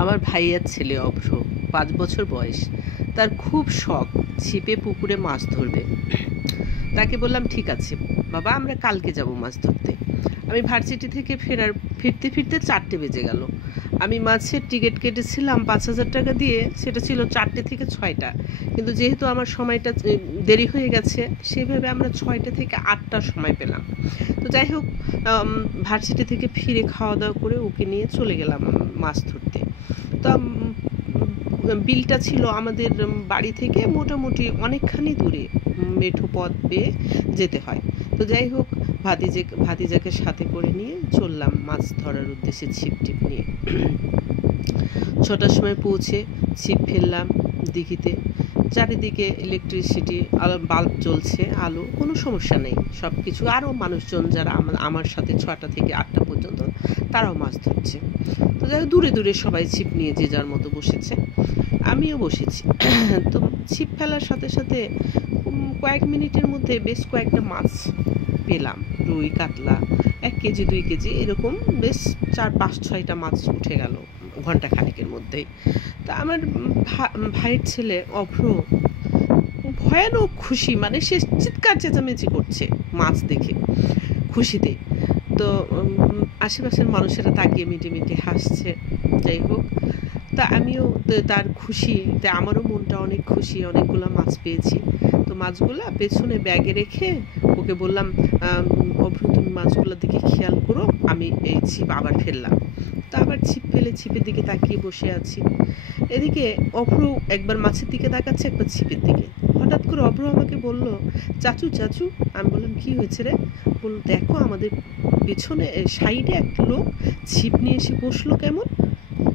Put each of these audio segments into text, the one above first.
আমার ভাইয়ের ছেলে অভ্র, 5 বছর বয়স। তার খুব শখ ছিপে পুকুরে মাছ ধরবে। তাকে বললাম, ঠিক আছে বাবা, আমরা কালকে যাব মাছ ধরতে। আমি ভার্সিটি থেকে ফিরতে ফিরতে 4টে বেজে গেল। আমি মাছের টিকিট কেটেছিলাম 5,000 টাকা দিয়ে, সেটা ছিল 4টে থেকে 6টা। কিন্তু যেহেতু আমার সময়টা দেরি হয়ে গেছে, সেভাবে আমরা 6টে থেকে 8টার সময় পেলাম। তো যাই হোক, ভার্সিটি থেকে ফিরে খাওয়া দাওয়া করে ওকে নিয়ে চলে গেলাম মাছ ধরতে। তো বিলটা ছিল আমাদের বাড়ি থেকে মোটামুটি অনেকখানি দূরে, মেঠো পথ বেয়ে যেতে হয়। তো যাই হোক, ভাতিজাকে সাথে করে নিয়ে চললাম মাছ ধরার উদ্দেশ্যে ছিপ টিপ নিয়ে। 6টার সময় পৌঁছে ছিপ ফেললাম দিঘিতে। চারিদিকে ইলেকট্রিসিটি, বাল্ব জ্বলছে, আলো, কোনো সমস্যা নেই। সব কিছু, আরও মানুষজন যারা আমার সাথে 6টা থেকে 8টা পর্যন্ত, তারাও মাছ ধরছে। তো যাই হোক, দূরে দূরে সবাই ছিপ নিয়ে যে যার মতো বসেছে, আমিও বসেছি। তো ছিপ ফেলার সাথে সাথে কয়েক মিনিটের মধ্যে বেশ কয়েকটা মাছ পেলাম। রুই, কাতলা, 1 কেজি 2 কেজি এরকম বেশ 4-5-6টা মাছ উঠে গেল ঘন্টা খানেকের মধ্যেই। তা আমার ভাইয়ের ছেলে অভ্র ভয়ানক খুশি, মানে সে চিৎকার চেঁচামেচি করছে মাছ দেখে খুশিতে। তো আশেপাশের মানুষেরা তাকিয়ে মিটে মিটে হাসছে। যাই হোক, তা আমিও তার খুশিতে, আমারও মনটা অনেক খুশি, অনেকগুলো মাছ পেয়েছি। তো মাছগুলা পেছনে ব্যাগে রেখে ওকে বললাম, অভ্র তুমি মাছগুলোর দিকে খেয়াল করো, আমি এই ছিপ আবার ফেললাম। তো আবার ছিপ ফেলে ছিপের দিকে তাকিয়ে বসে আছি। এদিকে অভ্র একবার মাছের দিকে তাকাচ্ছে, একবার ছিপের দিকে। হঠাৎ করে অভ্র আমাকে বলল, চাচু চাচু। আমি বললাম, কি হয়েছে রে? বলল, দেখো আমাদের পেছনে সাইডে একটা লোক ছিপ নিয়ে এসে বসলো। কেমন?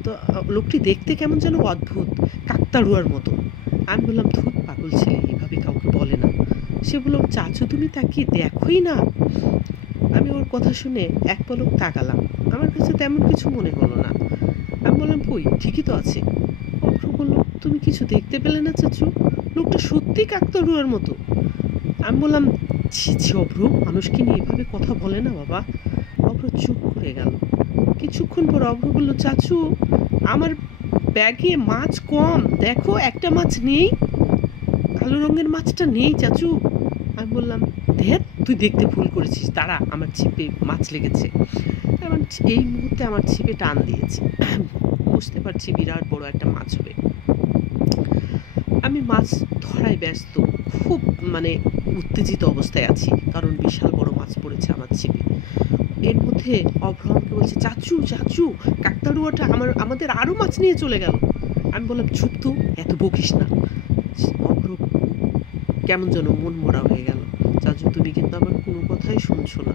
তো লোকটি দেখতে কেমন যেন অদ্ভুত, কাকতাড়ুয়ার মতো। আমি বললাম, ধুত, পাগল ছেলে, এইভাবে কাউকে বলে না। সে বলল, চাচু তুমি তাকিয়ে দেখোই না। আমি ওর কথা শুনে এক পলক তাকালাম, আমার কাছে তেমন কিছু মনে হলো না। আমি বললাম, কই, ঠিকই তো আছে। অভ্র বলল, তুমি কিছু দেখতে পেলে না চাচু? লোকটা সত্যি কাকতাড়ুয়ার মতো। আমি বললাম, ছি ছি অভ্র, মানুষকে নিয়ে এভাবে কথা বলে না বাবা। অভ্র চুপ করে গেল। কিছুক্ষণ পর অভ্র বলল, চাচু আমার ব্যাগে মাছ কম, দেখো একটা মাছ নেই, কালো রঙের মাছটা নেই চাচু। আমি বললাম, দেখ তুই দেখতে ভুল করেছিস, দাঁড়া, আমার ছিপে মাছ লেগেছে। এমন এই মুহূর্তে আমার ছিপে টান দিয়েছে, বুঝতে পারছি বিরাট বড় একটা মাছ হবে। আমি মাছ ধরায় ব্যস্ত, খুব মানে উত্তেজিত অবস্থায় আছি, কারণ বিশাল বড় মাছ পড়েছে আমার ছিপে। এর মধ্যে অভ্র আমাকে বলছে, চাচু চাচু, কাকতাড়ুয়াটা আমাদের আরও মাছ নিয়ে চলে গেল। আমি বললাম, চুপ তো, এত বকিস না। অভ্র কেমন যেন মন মরা হয়ে গেল। চাচু তুমি কিন্তু আমার কোনো কথাই শুনছো না।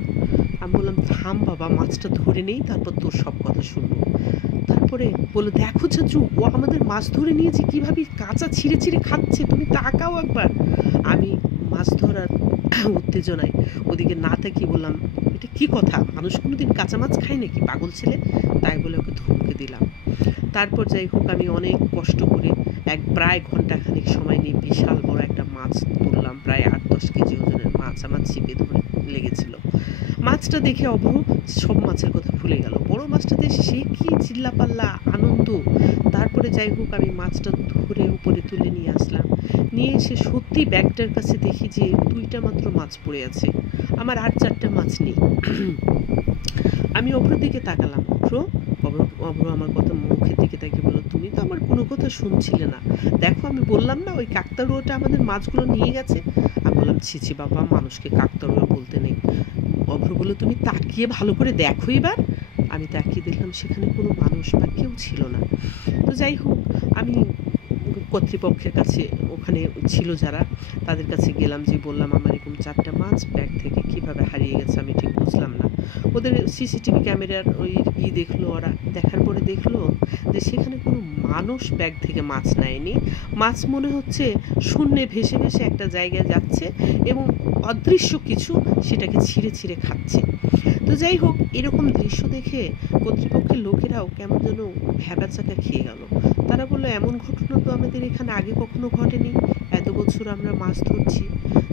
আমি বললাম, থাম বাবা, মাছটা ধরে নেই, তারপর তোর সব কথা শুনবো। তারপরে বললো, দেখো চাচু, ও আমাদের মাছ ধরে নিয়েছে, কীভাবে কাঁচা ছিঁড়ে ছিঁড়ে খাচ্ছে, তুমি তাকাও একবার। আমি মাছ ধরার উত্তেজনায় ওদিকে না তাকিয়ে বললাম, এটা কি কথা, মানুষ কোনোদিন কাঁচা মাছ খায় নাকি, পাগল ছেলে? তাই বলে ওকে ধমকে দিলাম। তারপর যাই হোক, আমি অনেক কষ্ট করে প্রায় ঘন্টাখানেক সময় নিয়ে বিশাল বড় একটা মাছ তুললাম। প্রায় 8-10 কেজি ওজনের মাছ আমার ছিপে ধরে লেগেছিল। মাছটা দেখে অভ্র সব মাছের কথা ভুলে গেল। বড় মাছটা দেখে সে কি চিল্লাপাল্লা আনন্দ। তারপরে যাই হোক, আমি মাছটা ধরে উপরে তুলে নিয়ে আসলাম। নিয়ে এসে সত্যি ব্যাগটার কাছে দেখি যে 2টা মাত্র মাছ পড়ে আছে, আমার আর 4টা মাছ নেই। আমি অভ্রর দিকে তাকালাম। অভ্র আমার কথা মুখের দিকে তাকিয়ে বলল, তুমি তো আমার কোনো কথা শুনছিলে না, দেখো আমি বললাম না ওই কাকতাড়ুয়াটা আমাদের মাছগুলো নিয়ে গেছে। আমি বললাম, ছি ছি বাবা, মানুষকে কাকতাড়ুয়া বলতে নেই। অভ্র বলল, তুমি তাকিয়ে ভালো করে দেখো এবার। আমি তাকিয়ে দেখলাম সেখানে কোনো মানুষ বা কেউ ছিল না। তো যাই হোক, আমি কর্তৃপক্ষের কাছে, ওখানে ছিল যারা, তাদের কাছে গেলাম, যে বললাম আমার এরকম 4টা মাছ ব্যাগ থেকে কীভাবে হারিয়ে গেছে আমি ঠিক বুঝলাম না। ওদের সিসিটিভি ক্যামেরার ওই দেখলো, ওরা দেখার পরে দেখলো যে সেখানে কোনো মানুষ ব্যাগ থেকে মাছ নেয়নি। মাছ মনে হচ্ছে শূন্যে ভেসে ভেসে একটা জায়গায় যাচ্ছে এবং অদৃশ্য কিছু সেটাকে ছিঁড়ে ছিঁড়ে খাচ্ছে। তো যাই হোক, এরকম দৃশ্য দেখে কর্তৃপক্ষের লোকেরাও কেমন যেন ভ্যাবাচ্যাকা খেয়ে গেল। তারা বললো, এমন ঘটনা তো আমাদের এখানে আগে কখনো ঘটেনি, এত বছর আমরা মাছ ধরছি,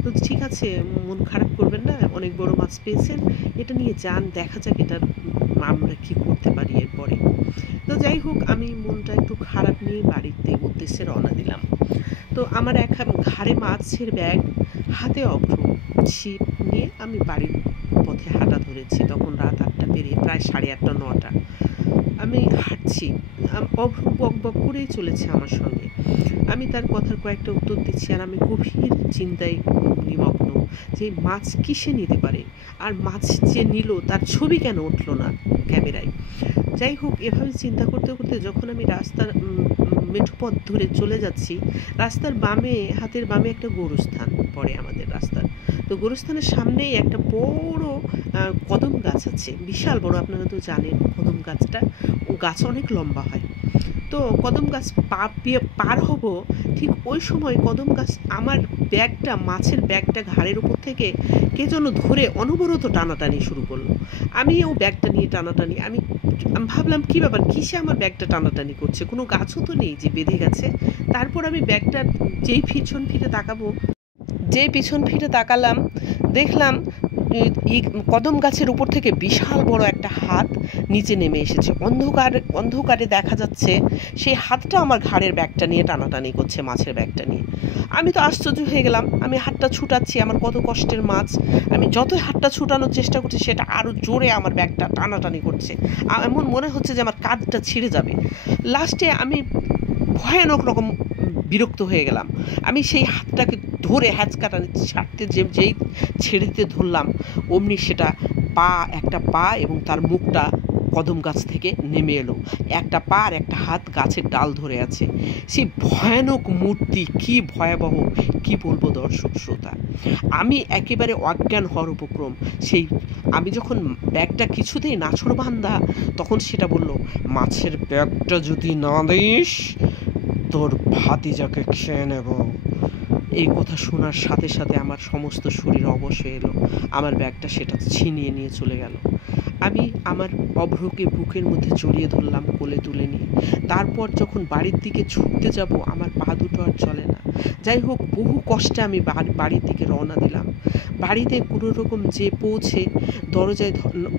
তো ঠিক আছে, মন খারাপ করবেন না, অনেক বড় মাছ পেয়েছেন, এটা নিয়ে যান, দেখা যাক এটার আমরা কি করতে পারি এরপরে। তো যাই হোক, আমি মনটা একটু খারাপ নিয়ে বাড়িতে উদ্দেশ্যে রওনা দিলাম। তো আমার ঘাড়ে মাছের ব্যাগ, হাতে অভ্র, ছিপ নিয়ে আমি বাড়ির পথে হাঁটা ধরেছি। তখন রাত 8টা পেরিয়ে প্রায় 8:30 9টা। আমি হাঁটছি, অভ্র বক বক করেই চলেছে আমার সঙ্গে। আমি তার কথার কয়েকটা উত্তর দিচ্ছি, আর আমি গভীর চিন্তায় নিমগ্ন যে মাছ কিসে নিতে পারে, আর মাছ যে নিল তার ছবি কেন উঠলো না ক্যামেরায়। যাই হোক, এভাবে চিন্তা করতে করতে যখন আমি রাস্তার মেঠো পথ ধরে চলে যাচ্ছি, রাস্তার বামে, হাতের বামে একটা গোরস্থান পড়ে আমাদের রাস্তার। তো গোরস্থানের সামনেই একটা বড় কদম গাছ আছে, বিশাল বড়, আপনারা তো জানেন কদম গাছটা, গাছ অনেক লম্বা হয়। তো কদম গাছ পার হব, ঠিক ওই সময় কদম গাছ আমার ব্যাগটা, মাছের ব্যাগটা ঘাড়ের উপর থেকে কে যেন ধরে অনবরত টানাটানি শুরু করলো। আমিও ব্যাগটা নিয়ে টানাটানি, আমি ভাবলাম কি ব্যাপার, কিসে আমার ব্যাগটা টানাটানি করছে, কোনো গাছও তো নেই যে বেঁধে গেছে। তারপর আমি ব্যাগটা যেই পিছন ফিরে তাকালাম, দেখলাম কদম গাছের উপর থেকে বিশাল বড় একটা হাত নিচে নেমে এসেছে। অন্ধকারে দেখা যাচ্ছে সেই হাতটা আমার ঘাড়ের ব্যাগটা নিয়ে টানাটানি করছে, মাছের ব্যাগটা নিয়ে। আমি তো আশ্চর্য হয়ে গেলাম, আমি হাতটা ছুটাচ্ছি, আমার কত কষ্টের মাছ, আমি যতই হাতটা ছুটানোর চেষ্টা করছি সেটা আরও জোরে আমার ব্যাগটা টানাটানি করছে। এমন মনে হচ্ছে যে আমার কাঁধটা ছিঁড়ে যাবে। লাস্টে আমি ভয়ানক রকম বিরক্ত হয়ে গেলাম। আমি সেই হাতটাকে ধরে হ্যাঁচকাটা ছাড়তে যেই ছেড়ে দিতে ধরলাম, অমনি সেটা একটা পা এবং তার মুখটা কদম গাছ থেকে নেমে এলো। একটা পা আর একটা হাত গাছের ডাল ধরে আছে। সেই ভয়ানক মূর্তি কি ভয়াবহ, কি বলবো দর্শক শ্রোতা। আমি একেবারে অজ্ঞান হওয়ার উপক্রম। আমি যখন ব্যাগটা কিছুতেই নাছোড়বান্দা, তখন সেটা বলল, মাছের ব্যাগটা যদি না দিস তোর ভাতিজাকে খেয়ে নেব। এই কথা শোনার সাথে সাথে আমার সমস্ত শরীর অবশ হয়ে এলো। আমার ব্যাগটা সেটা ছিনিয়ে নিয়ে চলে গেল। আমি আমার অভ্রকে বুকের মধ্যে জড়িয়ে ধরলাম, কোলে তুলে নিয়ে। তারপর যখন বাড়ির দিকে ছুটতে যাব, আমার পা দুটো আর চলে না। যাই হোক, বহু কষ্টে আমি বাড়ির দিকে রওনা দিলাম। বাড়িতে কোনো রকম যে পৌঁছে দরজায়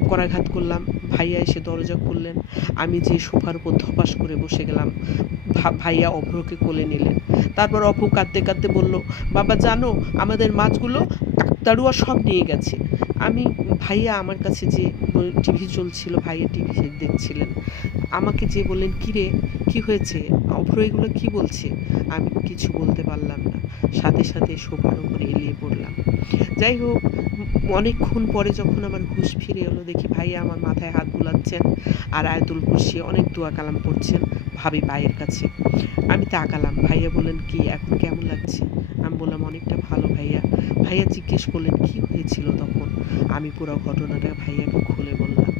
করাঘাত করলাম। ভাইয়া এসে দরজা খুললেন। আমি যে সোফার উপর ধপাস করে বসে গেলাম, ভাইয়া অভ্রকে কোলে নিলেন। তারপর অপু কাঁদতে কাঁদতে বলল, বাবা জানো, আমাদের মাছগুলো কাকতাড়ুয়া সব নিয়ে গেছে। ভাইয়া আমার কাছে যে টিভি চলছিল, ভাইয়া টিভি দেখছিলেন, আমাকে যে বললেন, কিরে কি হয়েছে, অভ্র এগুলো কি বলছে? আমি কিছু বলতে পারলাম না, সাথে সাথে সোফার উপরে এলিয়ে পড়লাম। যাই হোক, অনেকক্ষণ পরে যখন আমার হুঁশ ফিরে এলো, দেখি ভাইয়া আমার মাথায় হাত বুলাচ্ছেন আর আয়াতুল কুরসি অনেক দোয়া কালাম পড়ছেন ভাবি পায়ের কাছে। আমি তাকালাম, ভাইয়া বললেন, কি এখন কেমন লাগছে? আমি বললাম, অনেকটা ভালো ভাইয়া। ভাইয়া জিজ্ঞেস করলেন কি হয়েছিল তখন। আমি পুরো ঘটনাটা ভাইয়াকে খুলে বললাম।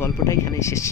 গল্পটা এখানেই শেষ।